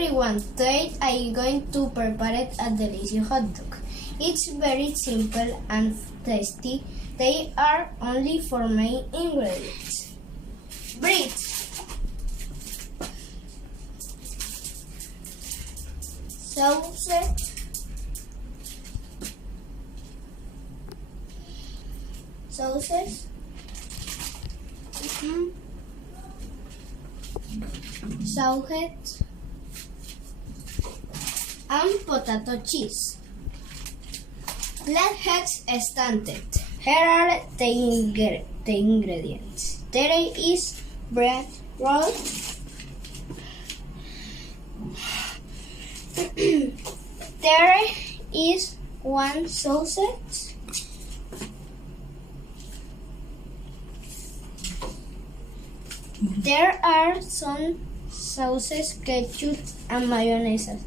everyone, today I'm going to prepare a delicious hot dog. It's very simple and tasty. They are only 4 main ingredients. Bread, sausage, sausage, and potato cheese. Let's get started. Here are the ingredients. There is bread roll, there is 1 sausage, there are some sauces, ketchup and mayonnaise, and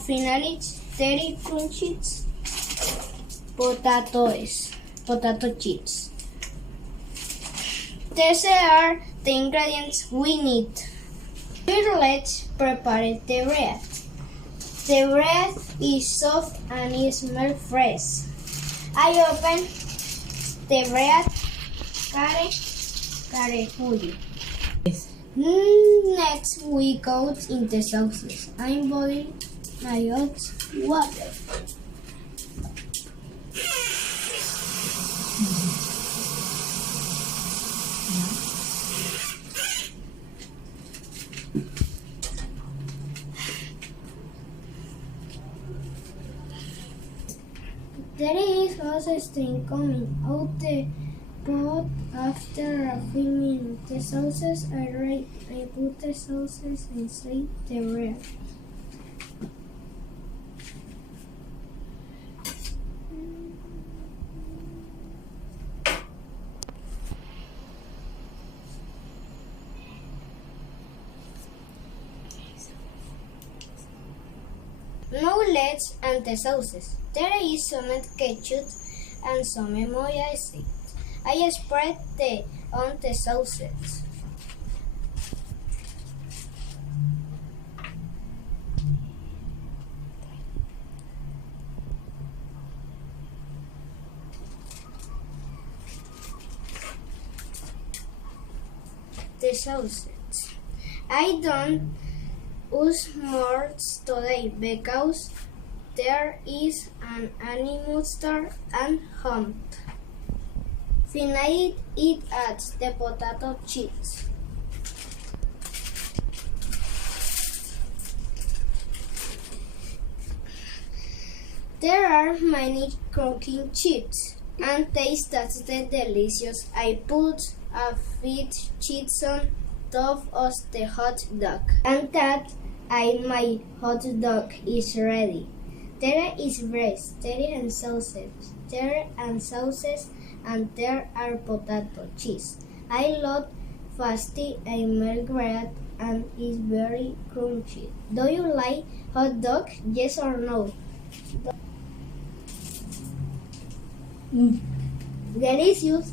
finally there is crunchy potato chips. These are the ingredients we need. Let's prepare the bread. The bread is soft and it smells fresh. I open the bread. Care. Next we go in the sauces. I'm boiling my hot water. There is also steam coming out the pot after a few minutes. The sauces are ready. I put the sauces inside the bread. Now let's add the sauces. There is some ketchup and some mayonnaise. I spread on the sauces. The sauces. I don't use more today because there is an honey mustard and ham. Finally, it adds the potato chips. There are many cooking chips and taste that's delicious. I put a few cheese on top of the hot dog, and that my hot dog is ready. There is bread, there and sauces, and there are potato cheese. I love fasty and milk bread and it's very crunchy. Do you like hot dog? Yes or no? Delicious.